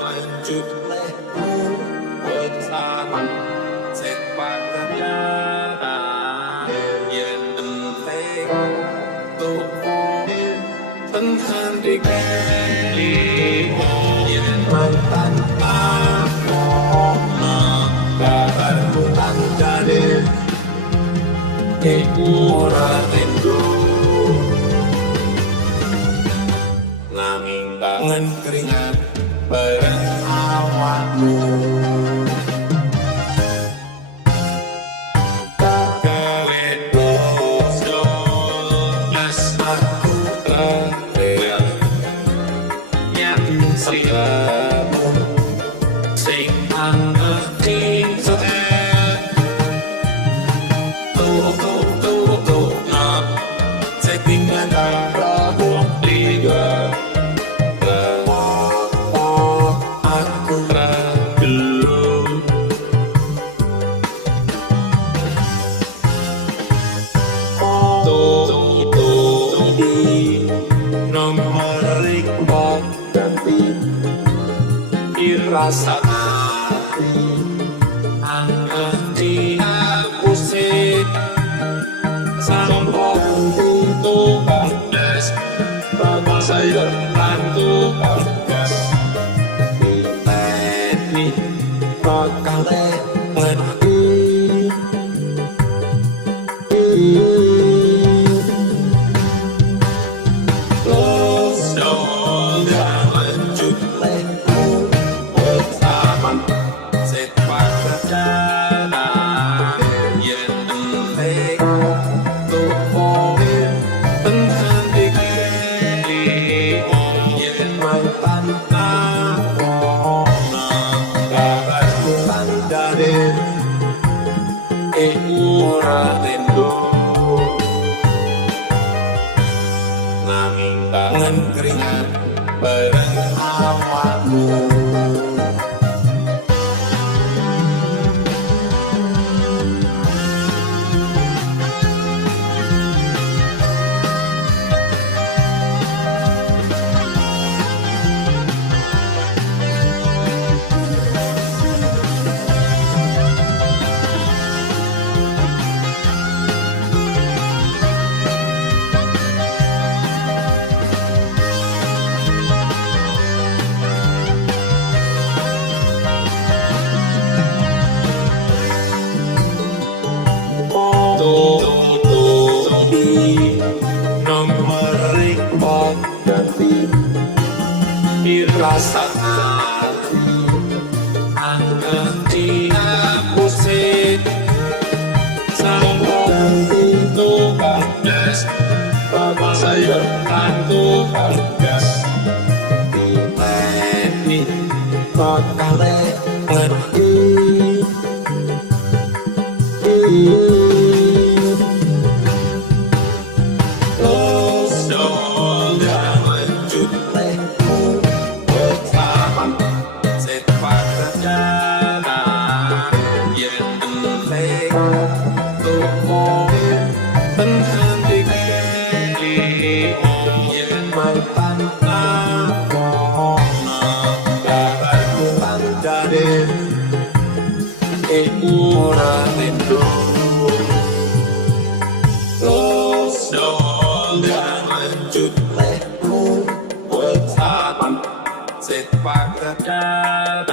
lanjut bersama sepak terjata yang penting tubuh tentang dikali yang mantan aku kabar bulan jadi murah rindu nanging tangan keringat bareng awakmu gawe dosa las aku terakhir yang siamu sing angerti sehat tuh nak settingan rabuh liga aku belum tuh di nomor rikbak ganti dirasa hati angerti aku sih sambung itu badas bapak saya bantu bagas ini bakal lewati sudah lanjut bersama sepak terjata yang penting tubuh tentang dikali yang mantan aku kabar bulan jadi murah rindu nanging tangan keringat bareng awakmu di nomor rikbak ganti dirasa hati angerti aku sih sambung itu badas bapak saya bantu bagas ini bakal lewati sudah lanjut bersama sepak terjata yang penting tubuh tentang dikali yang mantan aku kabar bulan jadi murah rindu sudah lanjut bersama sepak terjata